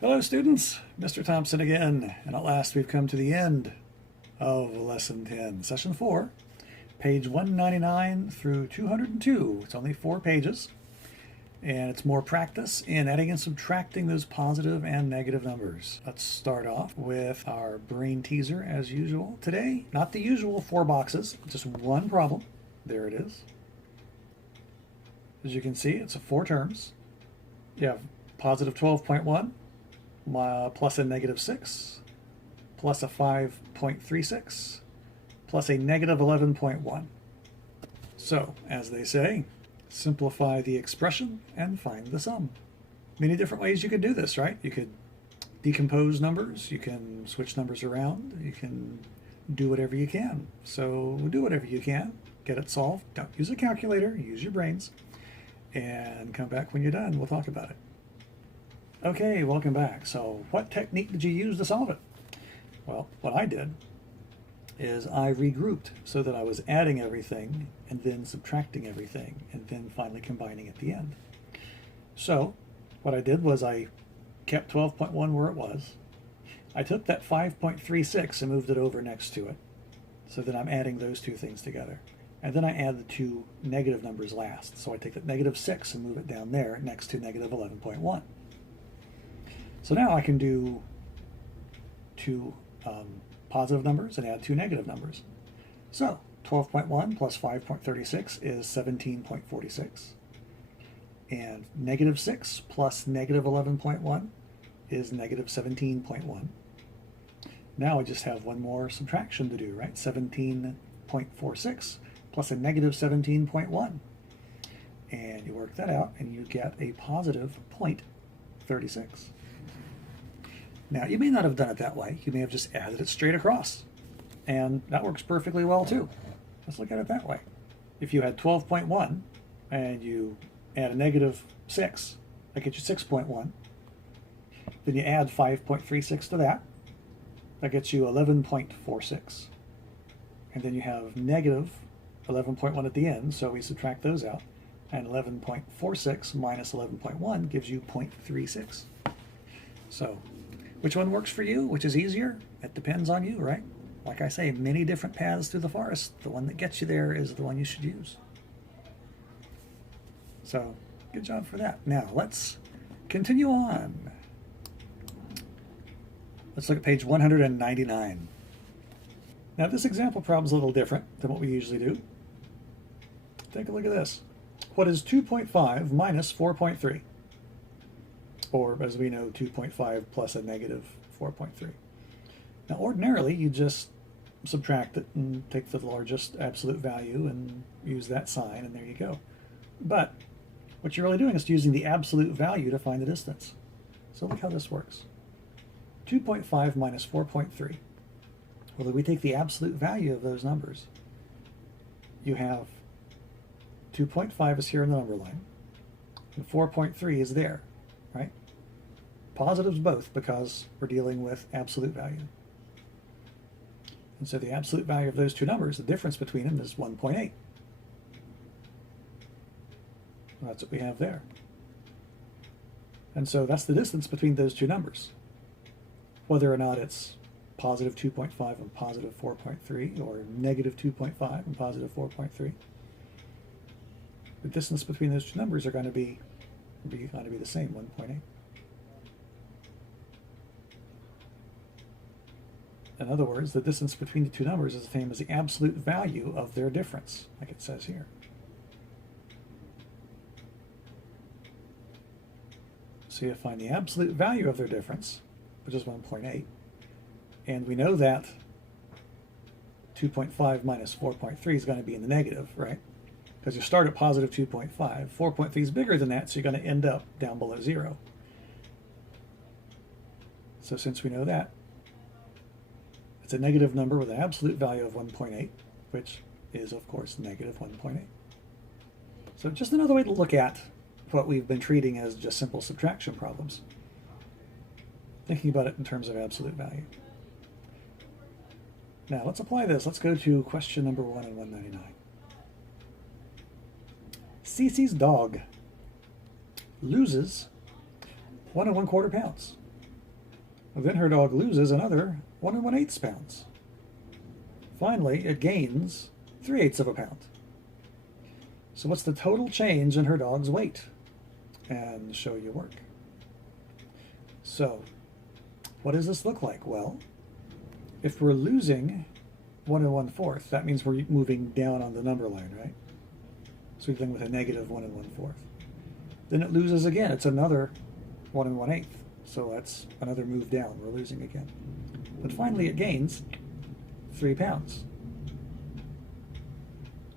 Hello students, Mr. Thompson again, and at last we've come to the end of Lesson 10, Session 4, page 199 through 202. It's only 4 pages, and it's more practice in adding and subtracting those positive and negative numbers. Let's start off with our brain teaser as usual. Today, not the usual 4 boxes, just one problem. There it is. As you can see, it's 4 terms. You have positive 12.1, plus a negative 6, plus a 5.36, plus a negative 11.1. So, as they say, simplify the expression and find the sum. Many different ways you could do this, right? You could decompose numbers, you can switch numbers around, you can do whatever you can. So do whatever you can, get it solved. Don't use a calculator, use your brains, and come back when you're done. We'll talk about it. Okay, welcome back. So what technique did you use to solve it? Well, what I did is I regrouped so that I was adding everything and then subtracting everything and then finally combining at the end. So what I did was I kept 12.1 where it was. I took that 5.36 and moved it over next to it. So then I'm adding those two things together. And then I add the 2 negative numbers last. So I take that negative 6 and move it down there next to negative 11.1. So now I can do 2 positive numbers and add 2 negative numbers. So 12.1 plus 5.36 is 17.46. And negative 6 plus negative 11.1 is negative 17.1. Now I just have one more subtraction to do, right? 17.46 plus a negative 17.1. And you work that out and you get a positive 0.36. Now, you may not have done it that way. You may have just added it straight across. And that works perfectly well, too. Let's look at it that way. If you had 12.1 and you add a negative 6, that gets you 6.1. Then you add 5.36 to that. That gets you 11.46. And then you have negative 11.1 at the end, so we subtract those out. And 11.46 minus 11.1 gives you 0.36. So, which one works for you? Which is easier? It depends on you, right? Like I say, many different paths through the forest. The one that gets you there is the one you should use. So, good job for that. Now, let's continue on. Let's look at page 199. Now, this example problem is a little different than what we usually do. Take a look at this. What is 2.5 minus 4.3? Or, as we know, 2.5 plus a negative 4.3. Now, ordinarily, you just subtract it and take the largest absolute value and use that sign, and there you go. But what you're really doing is using the absolute value to find the distance. So look how this works. 2.5 minus 4.3. Well, if we take the absolute value of those numbers, you have 2.5 is here in the number line, and 4.3 is there, right? Positives both because we're dealing with absolute value. And so the absolute value of those two numbers, the difference between them is 1.8. That's what we have there. And so that's the distance between those two numbers. Whether or not it's positive 2.5 and positive 4.3 or negative 2.5 and positive 4.3, the distance between those two numbers are going to be the same, 1.8. In other words, the distance between the two numbers is the same as the absolute value of their difference, like it says here. So you find the absolute value of their difference, which is 1.8. And we know that 2.5 minus 4.3 is going to be in the negative, right? Because you start at positive 2.5. 4.3 is bigger than that, so you're going to end up down below 0. So since we know that, it's a negative number with an absolute value of 1.8, which is, of course, negative 1.8. So just another way to look at what we've been treating as just simple subtraction problems. Thinking about it in terms of absolute value. Now, let's apply this. Let's go to question number 1 in 199. Cece's dog loses 1 1/4 pounds. Then her dog loses another 1 1/8 pounds. Finally, it gains 3/8 of a pound. So what's the total change in her dog's weight? And show your work. So what does this look like? Well, if we're losing 1 1/4, that means we're moving down on the number line, right? So we're dealing with a negative 1 1/4. Then it loses again. It's another 1 1/8. So that's another move down. We're losing again. But finally it gains 3 pounds.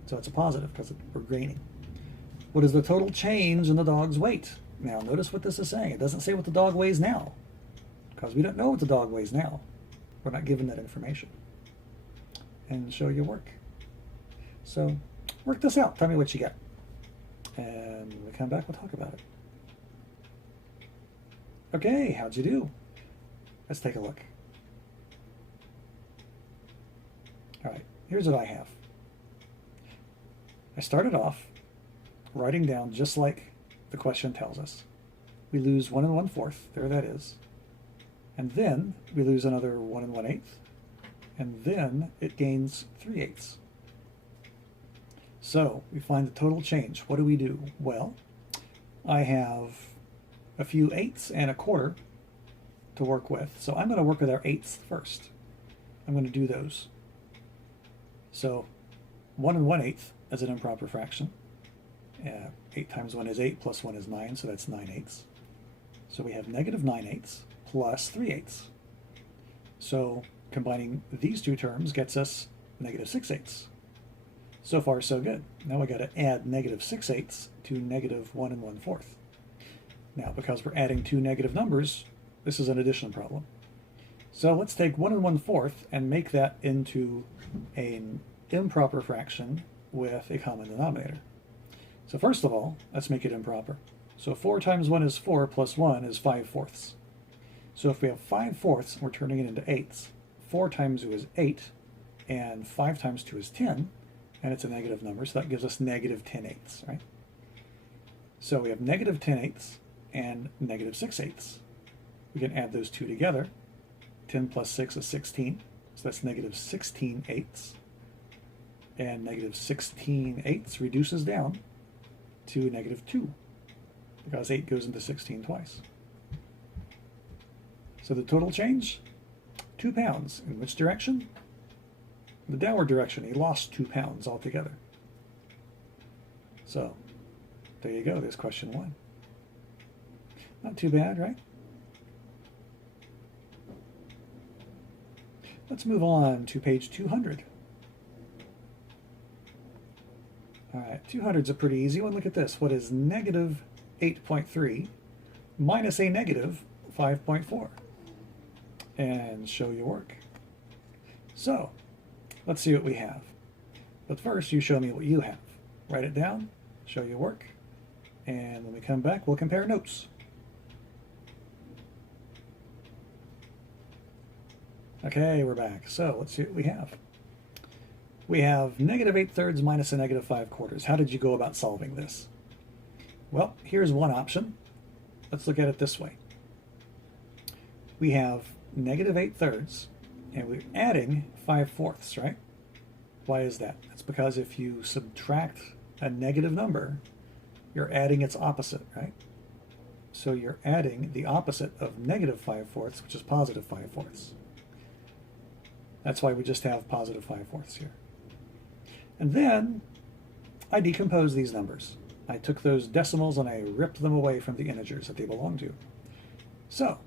So it's a positive because we're gaining. What is the total change in the dog's weight? Now notice what this is saying. It doesn't say what the dog weighs now because we don't know what the dog weighs now. We're not given that information. And show your work. So work this out. Tell me what you get. And when we come back, we'll talk about it. Okay, how'd you do? Let's take a look. All right, here's what I have. I started off writing down just like the question tells us. We lose 1 1/4, there that is. And then we lose another 1 1/8. And then it gains 3/8. So we find the total change. What do we do? Well, I have a few eighths and a quarter to work with. So I'm going to work with our eighths first. I'm going to do those. So 1 1/8 is an improper fraction. 8 times 1 is 8, plus 1 is 9, so that's 9/8. So we have negative 9/8 plus 3/8. So combining these two terms gets us negative 6/8. So far, so good. Now we got to add negative 6/8 to negative 1 1/4. Now, because we're adding two negative numbers, this is an addition problem. So let's take 1 1/4 and make that into an improper fraction with a common denominator. So first of all, let's make it improper. So 4 times 1 is 4, plus 1 is 5/4. So if we have 5/4, we're turning it into eighths. 4 times 2 is 8, and 5 times 2 is 10, and it's a negative number, so that gives us negative 10/8, right? So we have negative 10/8 and negative 6/8. We can add those two together. 10 plus 6 is 16, so that's negative 16/8. And negative 16/8 reduces down to negative 2, because 8 goes into 16 twice. So the total change, 2 pounds. In which direction? The downward direction. He lost 2 pounds altogether. So there you go. There's question 1. Not too bad, right? Let's move on to page 200. All right, 200 is a pretty easy one. Look at this. What is negative 8.3 minus a negative 5.4? And show your work. So let's see what we have. But first, you show me what you have. Write it down, show your work, and when we come back, we'll compare notes. Okay, we're back. So let's see what we have. We have negative 8/3 minus a negative 5/4. How did you go about solving this? Well, here's one option. Let's look at it this way. We have negative 8/3, and we're adding 5/4, right? Why is that? That's because if you subtract a negative number, you're adding its opposite, right? So you're adding the opposite of negative 5/4, which is positive 5/4. That's why we just have positive 5/4 here. And then I decompose these numbers. I took those decimals and I ripped them away from the integers that they belong to. So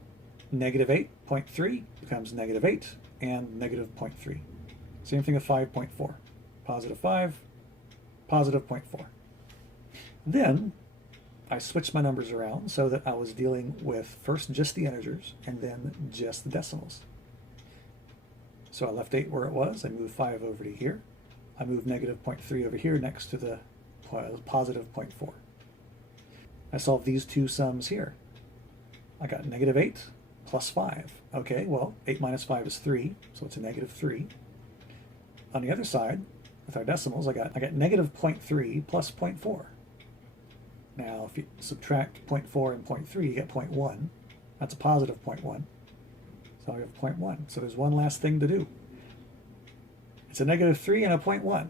negative 8.3 becomes negative 8 and negative 0.3. Same thing with 5.4. Positive 5, positive 0.4. Then I switched my numbers around so that I was dealing with first just the integers and then just the decimals. So I left 8 where it was. I moved 5 over to here. I moved negative 0.3 over here next to the positive 0.4. I solved these two sums here. I got negative 8 plus 5. Okay, well, 8 minus 5 is 3, so it's a negative 3. On the other side, with our decimals, I got negative 0.3 plus 0.4. Now, if you subtract 0.4 and 0.3, you get 0.1. That's a positive 0.1. So we have 0.1. So there's one last thing to do. It's a negative 3 and a 0.1.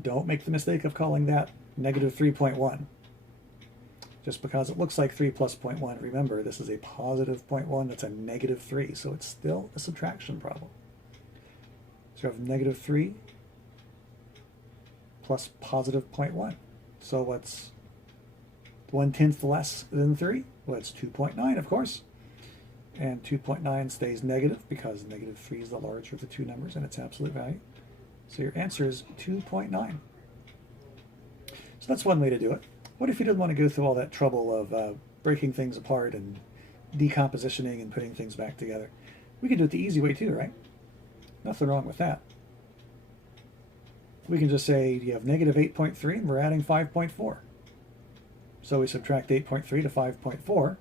Don't make the mistake of calling that negative 3.1. Just because it looks like 3 plus 0.1, remember, this is a positive 0.1, that's a negative 3, so it's still a subtraction problem. So we have negative 3 plus positive 0.1. So what's 1/10 less than 3? Well, it's 2.9, of course. And 2.9 stays negative because negative 3 is the larger of the two numbers and its absolute value. So your answer is 2.9. So that's one way to do it. What if you didn't want to go through all that trouble of breaking things apart and decompositioning and putting things back together? We can do it the easy way too, right? Nothing wrong with that. We can just say you have negative 8.3 and we're adding 5.4. So we subtract 8.3 to 5.4.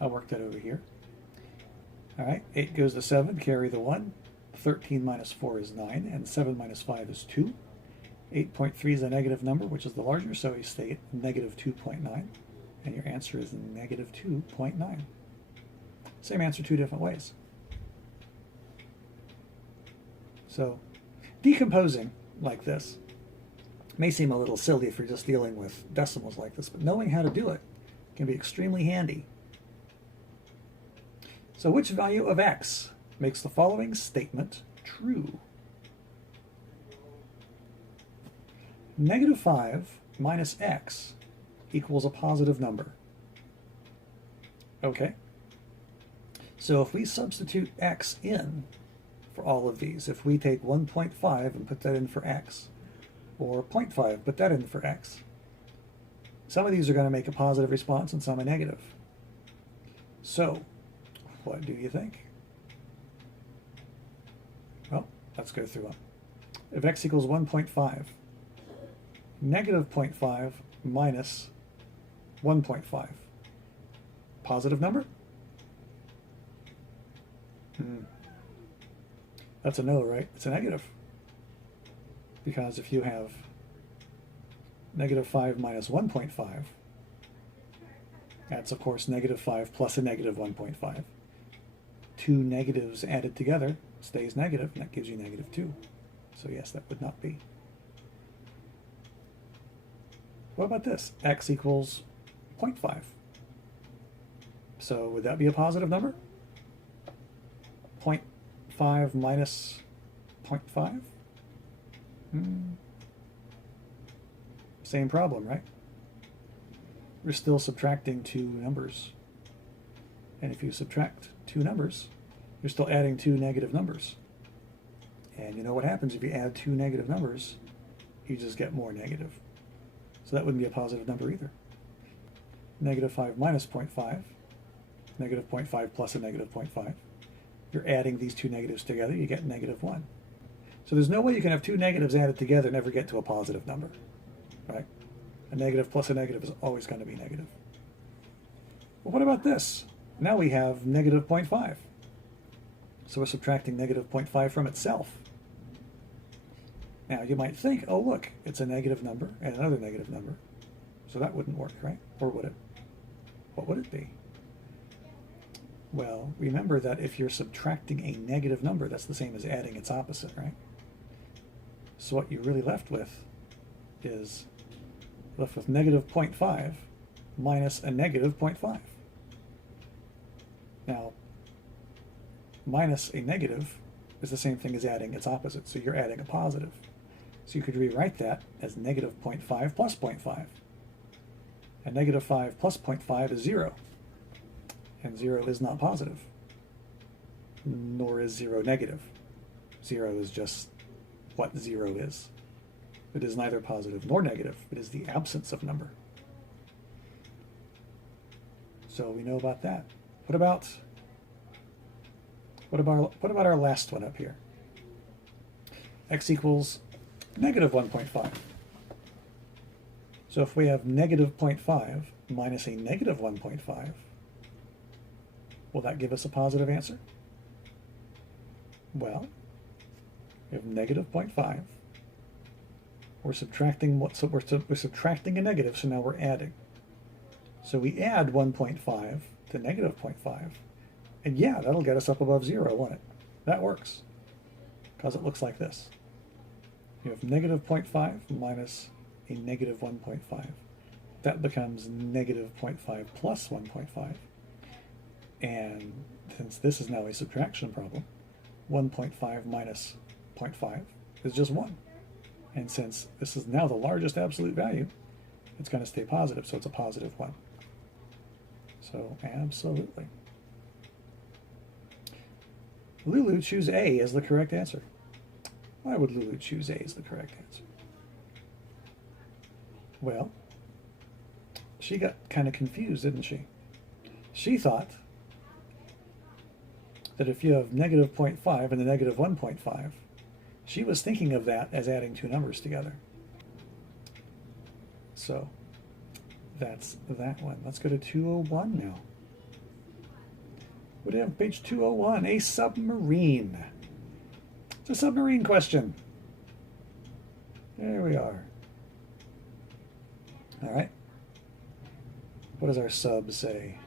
I'll work that over here. All right, 8 goes to 7, carry the 1. 13 minus 4 is 9, and 7 minus 5 is 2. 8.3 is a negative number, which is the larger, so we stay at negative 2.9. And your answer is negative 2.9. Same answer two different ways. So decomposing like this may seem a little silly if you're just dealing with decimals like this, but knowing how to do it can be extremely handy. So which value of x makes the following statement true? Negative 5 minus x equals a positive number. Okay. So if we substitute x in for all of these, if we take 1.5 and put that in for x, or 0.5, put that in for x, some of these are going to make a positive response and some a negative. So, what do you think? Well, let's go through them. If x equals 1.5, negative 0.5 minus 1.5, positive number? That's a no, right? It's a negative. Because if you have negative 5 minus 1.5, that's of course negative 5 plus a negative 1.5. Two negatives added together stays negative, and that gives you negative 2. So yes, that would not be. What about this? X equals 0.5. So would that be a positive number? 0.5 minus 0.5? Same problem, right? We're still subtracting two numbers. And if you subtract two numbers, you're still adding two negative numbers. And you know what happens if you add two negative numbers? You just get more negative. So that wouldn't be a positive number either. Negative 5 minus 0.5, negative 0.5 plus a negative 0.5. You're adding these two negatives together, you get negative 1. So there's no way you can have two negatives added together and never get to a positive number, right? A negative plus a negative is always going to be negative. Well, what about this? Now we have negative 0.5. So we're subtracting negative 0.5 from itself. Now you might think, oh look, it's a negative number and another negative number. So that wouldn't work, right? Or would it? What would it be? Well, remember that if you're subtracting a negative number, that's the same as adding its opposite, right? So what you're really left with is negative 0.5 minus a negative 0.5. Now, minus a negative is the same thing as adding its opposite, so you're adding a positive. So you could rewrite that as negative 0.5 plus 0.5. And negative 5 plus 0.5 is 0. And 0 is not positive, nor is 0 negative. 0 is just what 0 is. It is neither positive nor negative. It is the absence of number. So we know about that. What about our last one up here? X equals negative 1.5. So if we have negative 0.5 minus a negative 1.5, will that give us a positive answer? Well, we have negative 0.5. We're subtracting we're subtracting a negative, so now we're adding. So we add 1.5 to negative 0.5, And yeah, that'll get us up above 0, won't it? That works, because it looks like this. You have negative 0.5 minus a negative 1.5. That becomes negative 0.5 plus 1.5. And since this is now a subtraction problem, 1.5 minus 0.5 is just 1. And since this is now the largest absolute value, it's going to stay positive, so it's a positive 1. So absolutely. Lulu, choose A as the correct answer. Why would Lulu choose A as the correct answer? Well, she got kind of confused, didn't she? She thought that if you have negative 0.5 and a negative 1.5, she was thinking of that as adding two numbers together. So that's that one. Let's go to 201 now. What do you have on page 201? A submarine. It's a submarine question. There we are. All right. What does our sub say?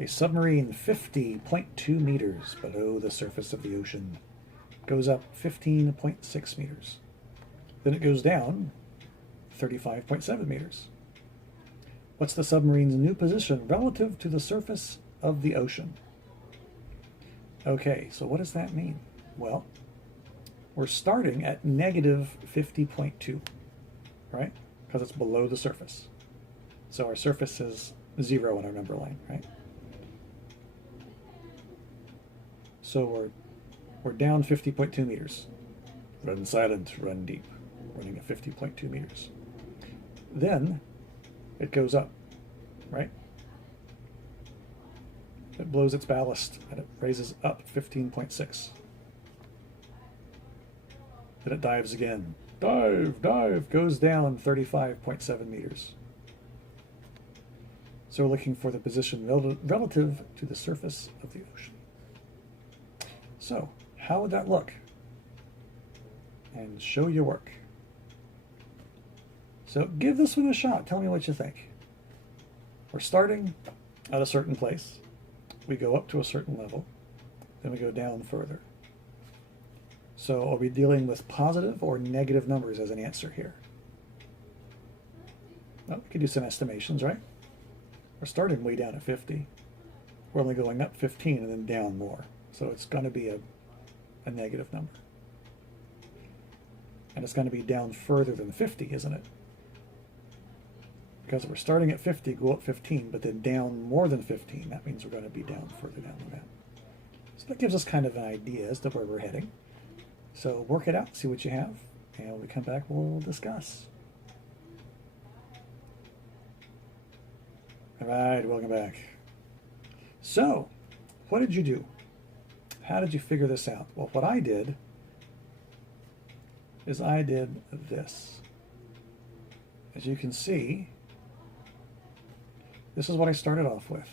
A submarine 50.2 meters below the surface of the ocean goes up 15.6 meters. Then it goes down 35.7 meters. What's the submarine's new position relative to the surface of the ocean? Okay, so what does that mean? Well, we're starting at negative 50.2, right? Because it's below the surface. So our surface is 0 on our number line, right? So we're down 50.2 meters. Run silent, run deep. Running at 50.2 meters. Then it goes up, right? It blows its ballast and it raises up 15.6. Then it dives again. Dive, dive, goes down 35.7 meters. So we're looking for the position relative to the surface of the ocean. So, how would that look? And show your work. So give this one a shot. Tell me what you think. We're starting at a certain place. We go up to a certain level. Then we go down further. So are we dealing with positive or negative numbers as an answer here? Well, we could do some estimations, right? We're starting way down at 50. We're only going up 15 and then down more. So it's going to be a negative number. And it's going to be down further than 50, isn't it? Because we're starting at 50, go up 15, but then down more than 15. That means we're going to be down further down the map. So that gives us kind of an idea as to where we're heading. So work it out, see what you have, and when we come back, we'll discuss. All right, welcome back. So, what did you do? How did you figure this out? Well, what I did is I did this. As you can see, this is what I started off with.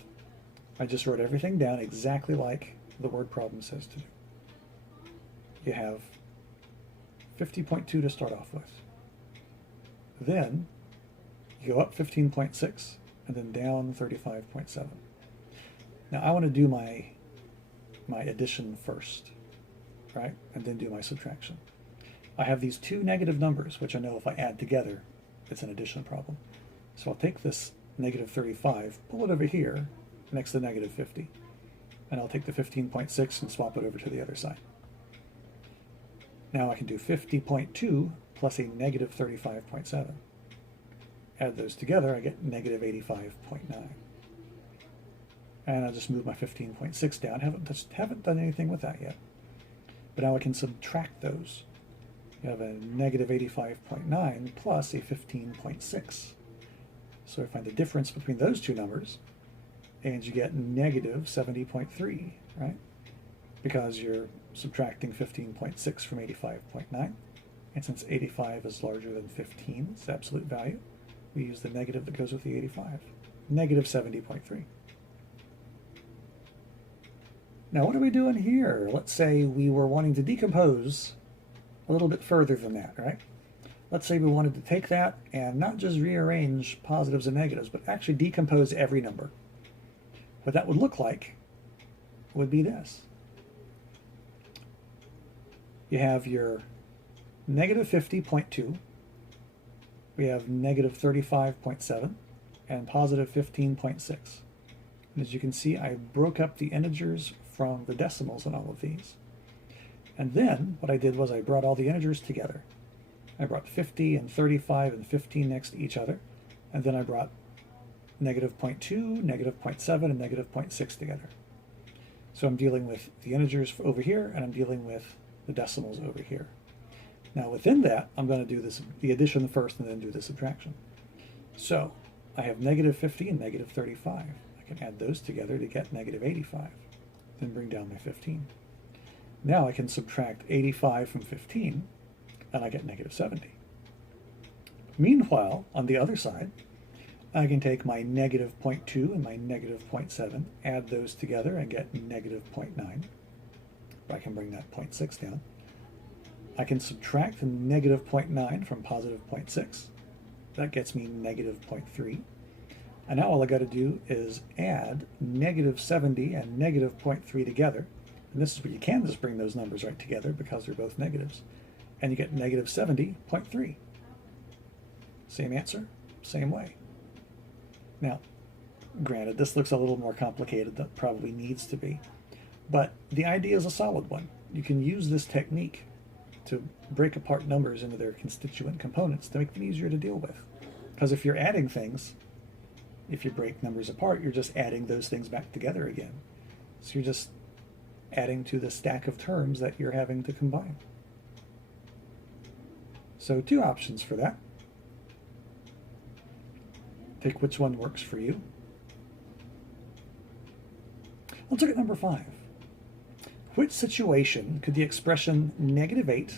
I just wrote everything down exactly like the word problem says to do. You have 50.2 to start off with. Then you go up 15.6 and then down 35.7. Now I want to do my addition first, right? And then do my subtraction. I have these two negative numbers, which I know if I add together, it's an addition problem. So I'll take this negative 35, pull it over here next to negative 50, and I'll take the 15.6 and swap it over to the other side. Now I can do 50.2 plus a negative 35.7. Add those together, I get negative 85.9. And I'll just move my 15.6 down. Haven't done anything with that yet. But now I can subtract those. You have a negative 85.9 plus a 15.6. So I find the difference between those two numbers, and you get negative 70.3, right? Because you're subtracting 15.6 from 85.9. And since 85 is larger than 15, it's the absolute value, we use the negative that goes with the 85. Negative 70.3. Now what are we doing here? Let's say we were wanting to decompose a little bit further than that, right? Let's say we wanted to take that and not just rearrange positives and negatives, but actually decompose every number. what that would look like would be this. You have your negative 50.2, we have negative 35.7, and positive 15.6. And as you can see, I broke up the integers from the decimals in all of these. And then what I did was I brought all the integers together. I brought 50 and 35 and 15 next to each other. And then I brought negative 0.2, negative 0.7, and negative 0.6 together. So I'm dealing with the integers over here, and I'm dealing with the decimals over here. Now within that, I'm going to do the addition first and then do the subtraction. So I have negative 50 and negative 35. I can add those together to get negative 85, then bring down my 15. Now I can subtract 85 from 15, and I get negative 70. Meanwhile, on the other side, I can take my negative 0.2 and my negative 0.7, add those together and get negative 0.9. I can bring that 0.6 down. I can subtract negative 0.9 from positive 0.6. That gets me negative 0.3. And now all I got to do is add negative 70 and negative 0.3 together. And this is where you can just bring those numbers right together because they're both negatives. And you get negative 70.3. Same answer, same way. Now, granted, this looks a little more complicated than it probably needs to be, but the idea is a solid one. You can use this technique to break apart numbers into their constituent components to make them easier to deal with. Because if you're adding things, if you break numbers apart, you're just adding those things back together again. So you're just adding to the stack of terms that you're having to combine. So two options for that. Pick which one works for you. Let's look at number 5. Which situation could the expression negative 8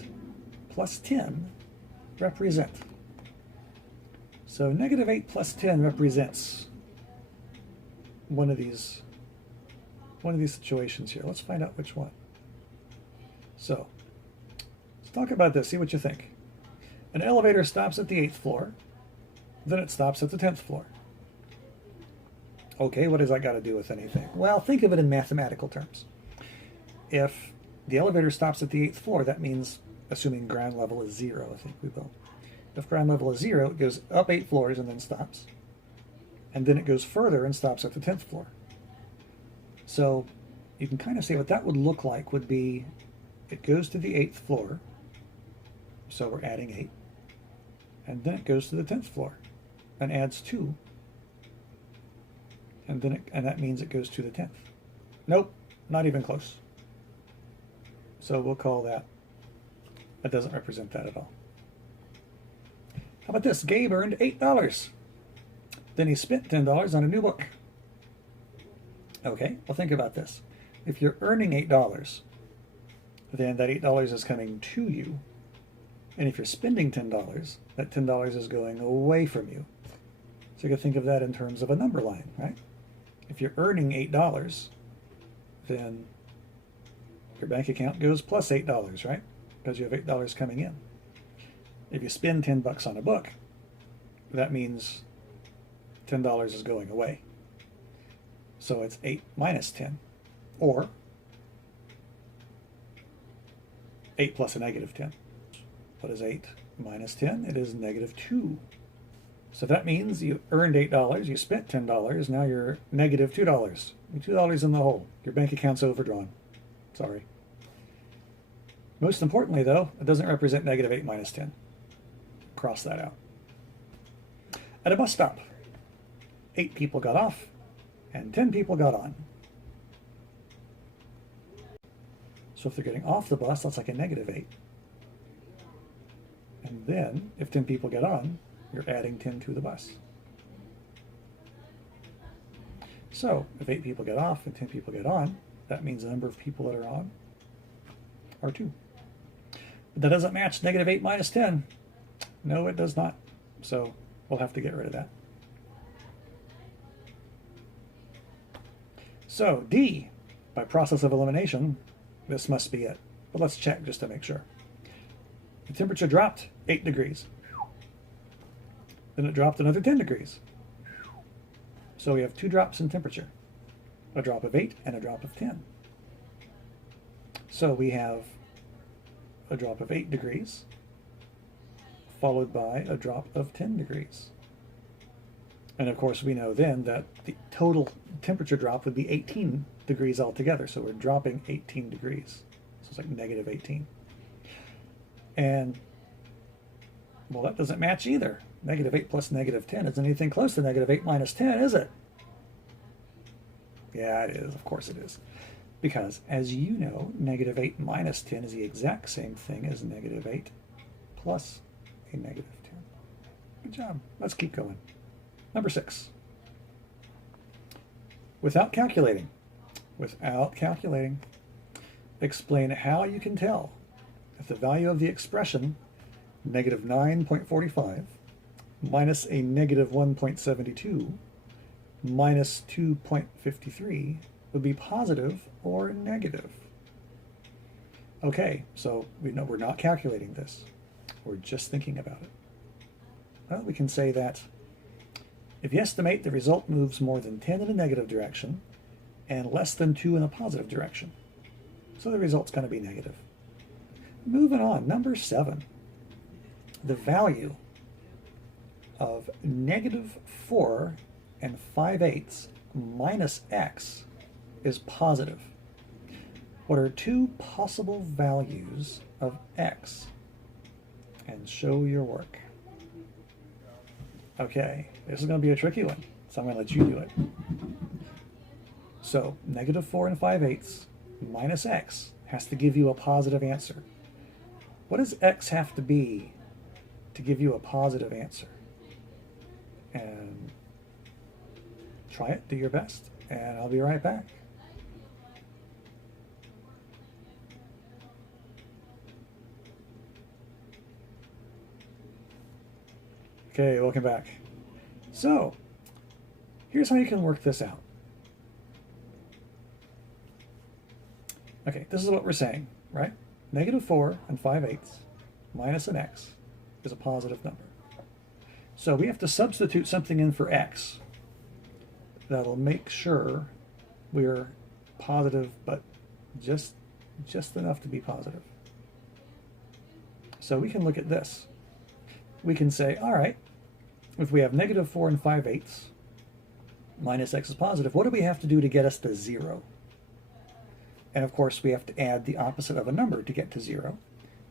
plus 10 represent? So negative 8 plus 10 represents one of these situations here. Let's find out which one. So let's talk about this, see what you think. An elevator stops at the 8th floor, then it stops at the 10th floor. Okay, what does that got to do with anything? Well, think of it in mathematical terms. If the elevator stops at the 8th floor, that means, assuming ground level is 0, I think we will. If ground level is 0, it goes up 8 floors and then stops. And then it goes further and stops at the 10th floor. So you can kind of say what that would look like would be, it goes to the 8th floor, so we're adding 8. And then it goes to the 10th floor and adds 2. And then that means it goes to the 10th. Nope, not even close. So we'll call that doesn't represent that at all. How about this? Gabe earned $8. Then he spent $10 on a new book. Okay, well think about this. If you're earning $8, then that $8 is coming to you. And if you're spending $10, that $10 is going away from you. So you can think of that in terms of a number line, right? If you're earning $8, then your bank account goes plus $8, right? Because you have $8 coming in. If you spend $10 on a book, that means $10 is going away. So it's 8 minus 10, or 8 plus a negative 10. What is 8 minus 10? It is negative 2. So that means you earned $8, you spent $10, now you're negative $2. You're $2 in the hole. Your bank account's overdrawn. Sorry. Most importantly, though, it doesn't represent negative 8 minus 10. Cross that out. At a bus stop, 8 people got off and 10 people got on. So if they're getting off the bus, that's like a negative 8. And then, if 10 people get on, you're adding 10 to the bus. So, if 8 people get off and 10 people get on, that means the number of people that are on are 2. But that doesn't match negative 8 minus 10. No, it does not. So, we'll have to get rid of that. So, D, by process of elimination, this must be it. But let's check just to make sure. The temperature dropped 8 degrees. Then it dropped another 10 degrees. So we have 2 drops in temperature. a drop of 8, and a drop of 10. So we have a drop of 8 degrees, followed by a drop of 10 degrees. And of course we know then that the total temperature drop would be 18 degrees altogether, so we're dropping 18 degrees. So it's like negative 18. And, well, that doesn't match either. Negative 8 plus negative 10 isn't anything close to negative 8 minus 10, is it? Yeah, it is. Of course it is. Because, as you know, negative 8 minus 10 is the exact same thing as negative 8 plus a negative 10. Good job. Let's keep going. Number 6. Without calculating, explain how you can tell if the value of the expression negative 9.45 minus a negative 1.72 minus 2.53 would be positive or negative. Okay, so we know we're not calculating this. We're just thinking about it. Well, we can say that if you estimate the result moves more than 10 in a negative direction and less than 2 in a positive direction, so the result's going to be negative. Moving on, number 7. The value of negative 4 and 5/8 minus x is positive. What are 2 possible values of x? And show your work. Okay, this is going to be a tricky one, so I'm going to let you do it. So, negative 4 and 5/8 minus x has to give you a positive answer. What does x have to be to give you a positive answer? And try it, do your best, and I'll be right back. Okay, welcome back. So, here's how you can work this out. Okay, this is what we're saying, right? Negative 4 and 5/8 minus an x is a positive number. So we have to substitute something in for x that'll make sure we're positive, but just enough to be positive. So we can look at this. We can say, all right, if we have negative 4 and 5/8 minus x is positive, what do we have to do to get us to 0? And of course, we have to add the opposite of a number to get to 0.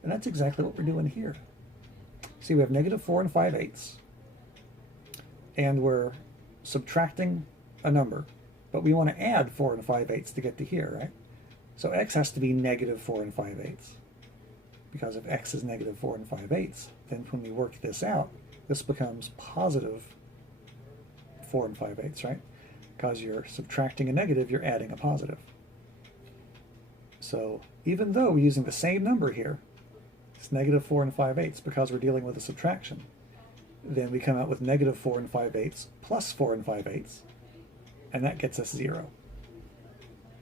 And that's exactly what we're doing here. See, we have negative 4 and 5/8, and we're subtracting a number, but we want to add 4 and 5/8 to get to here, right? So x has to be negative 4 and 5/8. Because if x is negative 4 and 5/8, then when we work this out, this becomes positive 4 and 5/8, right? Because you're subtracting a negative, you're adding a positive. So even though we're using the same number here, it's negative 4 and 5/8 because we're dealing with a subtraction, then we come out with negative 4 and 5/8 plus 4 and 5/8, and that gets us 0.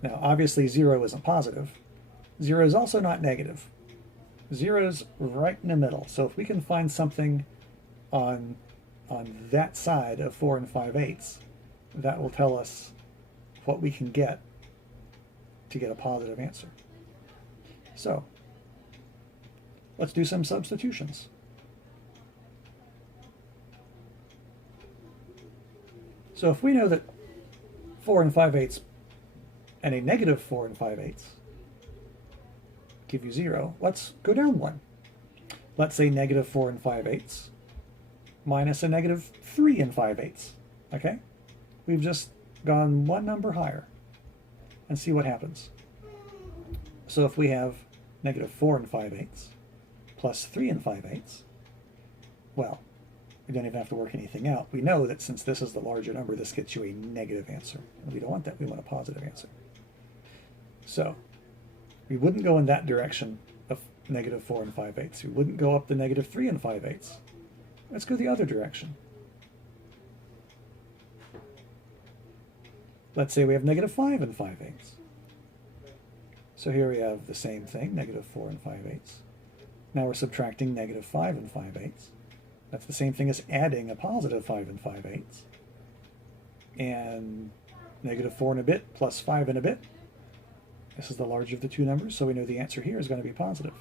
Now obviously 0 isn't positive. 0 is also not negative. 0 is right in the middle. So if we can find something on that side of 4 and 5/8, that will tell us what we can get to get a positive answer. So let's do some substitutions. So if we know that 4 and 5/8 and a negative 4 and 5/8 give you 0, let's go down 1. Let's say negative 4 and 5/8 minus a negative 3 and 5/8. Okay? We've just gone one number higher. And see what happens. So if we have negative 4 and 5/8 plus 3 and 5/8, well, we don't even have to work anything out. We know that since this is the larger number, this gets you a negative answer. And we don't want that. We want a positive answer. So we wouldn't go in that direction of negative 4 and 5/8. We wouldn't go up to negative 3 and 5/8. Let's go the other direction. Let's say we have negative 5 and 5/8. So here we have the same thing, negative 4 and 5/8. Now we're subtracting negative 5 and 5/8. That's the same thing as adding a positive 5 and 5/8. And negative 4 and a bit plus 5 and a bit. This is the larger of the two numbers, so we know the answer here is going to be positive.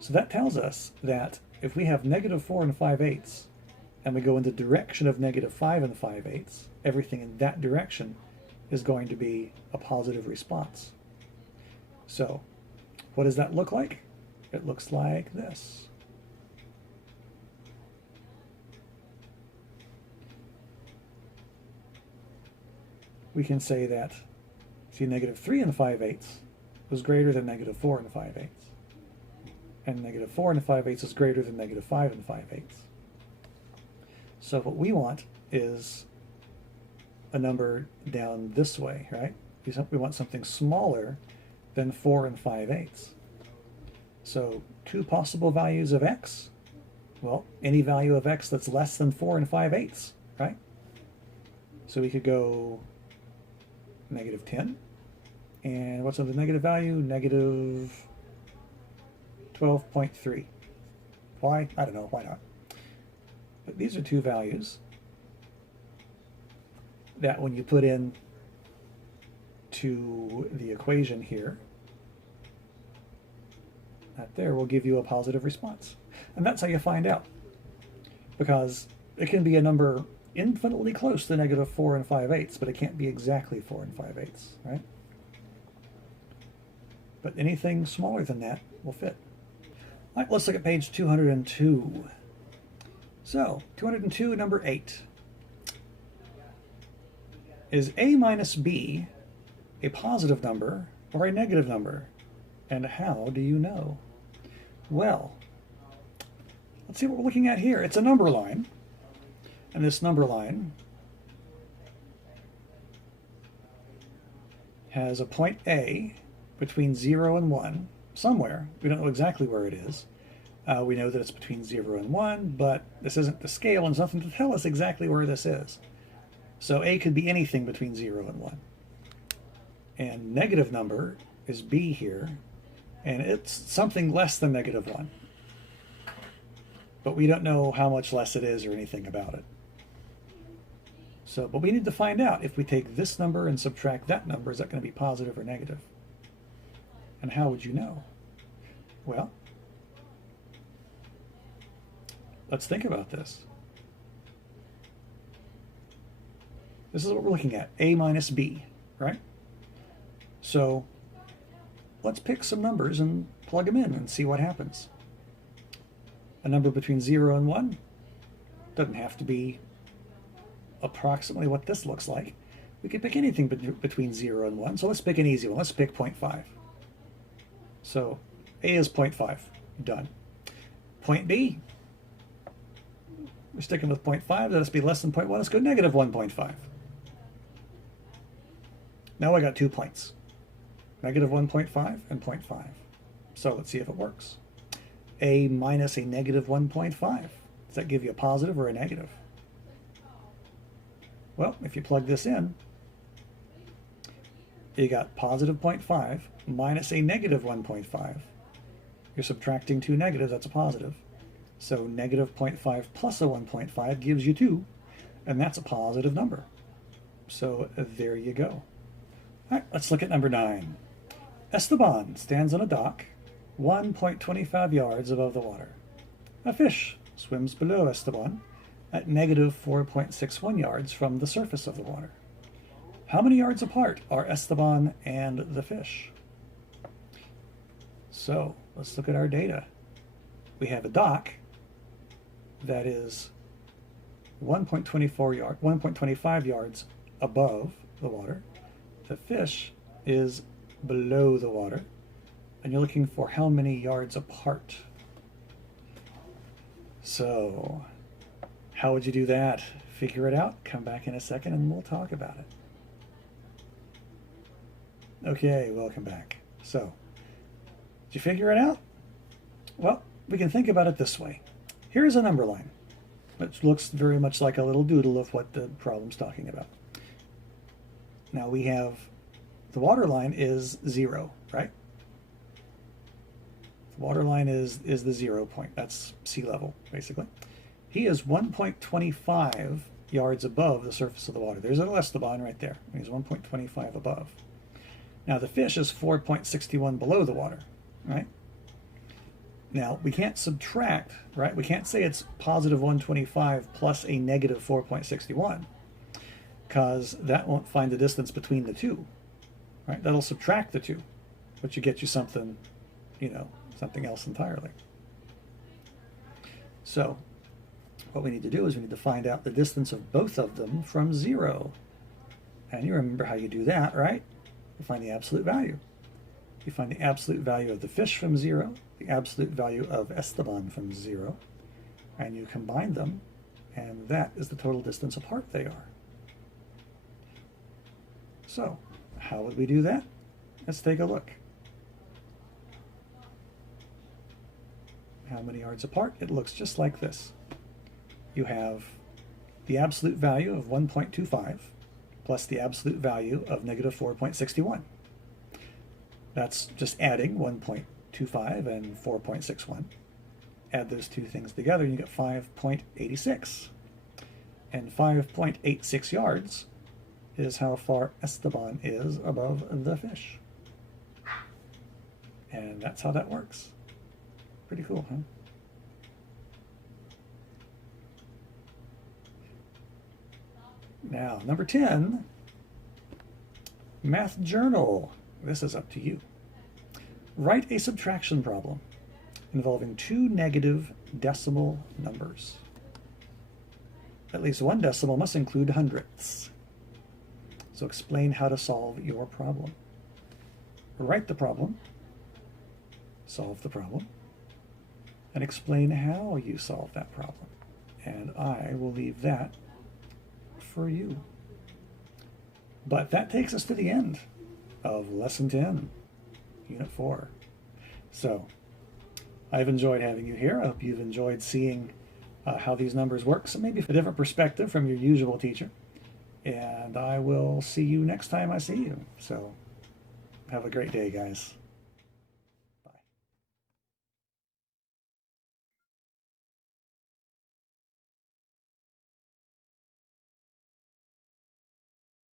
So that tells us that if we have negative 4 and 5/8, and we go in the direction of negative 5 and 5/8, everything in that direction is going to be a positive response. So what does that look like? It looks like this. We can say that, see, negative 3 and 5/8 was greater than negative 4 and 5/8. And negative 4 and 5/8 is greater than negative 5 and 5/8. So what we want is a number down this way, right? We want something smaller than 4 and 5/8. So two possible values of x, well, any value of x that's less than 4 and 5/8, right? So we could go negative 10, and what's the negative value? Negative 12.3. Why? I don't know, why not? But these are two values that when you put in to the equation here, that there will give you a positive response. And that's how you find out. Because it can be a number infinitely close to negative 4 and 5/8, but it can't be exactly 4 and 5/8, right? But anything smaller than that will fit. All right, let's look at page 202. So, 202, number 8. Is a minus b a positive number or a negative number? And how do you know? Well, let's see what we're looking at here. It's a number line. And this number line has a point A between 0 and 1, somewhere. We don't know exactly where it is. We know that it's between 0 and 1, but this isn't the scale, and there's nothing to tell us exactly where this is. So A could be anything between 0 and 1. And negative number is B here, and it's something less than negative 1. But we don't know how much less it is or anything about it. So, but we need to find out if we take this number and subtract that number, is that going to be positive or negative? And how would you know? Well, let's think about this. This is what we're looking at, A minus B, right? So let's pick some numbers and plug them in and see what happens. A number between 0 and 1 doesn't have to be approximately what this looks like. We can pick anything between 0 and 1, so let's pick an easy one. Let's pick 0.5. So A is 0.5, done. Point B, we're sticking with 0.5, let us be less than 0.1, let's go negative 1.5. Now I got 2 points, negative 1.5 and 0.5. So let's see if it works. A minus a negative 1.5, does that give you a positive or a negative? Well, if you plug this in, you got positive 0.5 minus a negative 1.5. You're subtracting two negatives, that's a positive. So negative 0.5 plus a 1.5 gives you 2, and that's a positive number. So there you go. All right, let's look at number 9. Esteban stands on a dock 1.25 yards above the water. A fish swims below Esteban at negative 4.61 yards from the surface of the water. How many yards apart are Esteban and the fish? So let's look at our data. We have a dock that is 1.25 yards above the water. The fish is below the water. And you're looking for how many yards apart. So how would you do that? Figure it out. Come back in a second and we'll talk about it. Okay, welcome back. So, did you figure it out? Well, we can think about it this way. Here's a number line, which looks very much like a little doodle of what the problem's talking about. Now we have, the water line is 0, right? The water line is the 0 point. That's sea level, basically. He is 1.25 yards above the surface of the water. There's an Esteban right there. He's 1.25 above. Now the fish is 4.61 below the water, right? Now we can't subtract, right? We can't say it's positive 125 plus a negative 4.61 because that won't find the distance between the two, right? That'll subtract the two, which would get you something, something else entirely. So what we need to do is we need to find out the distance of both of them from 0. And you remember how you do that, right? You find the absolute value. You find the absolute value of the fish from 0, the absolute value of Esteban from 0, and you combine them, and that is the total distance apart they are. So, how would we do that? Let's take a look. How many yards apart? It looks just like this. You have the absolute value of 1.25 plus the absolute value of negative 4.61. That's just adding 1.25 and 4.61. Add those two things together and you get 5.86. And 5.86 yards is how far Esteban is above the fish. And that's how that works. Pretty cool, huh? Now, number 10, Math Journal. This is up to you. Write a subtraction problem involving two negative decimal numbers. At least one decimal must include hundredths. So explain how to solve your problem. Write the problem, solve the problem, and explain how you solve that problem. And I will leave that for you. But that takes us to the end of Lesson 10, Unit 4. So I've enjoyed having you here. I hope you've enjoyed seeing how these numbers work, so maybe from a different perspective from your usual teacher. And I will see you next time I see you. So have a great day, guys.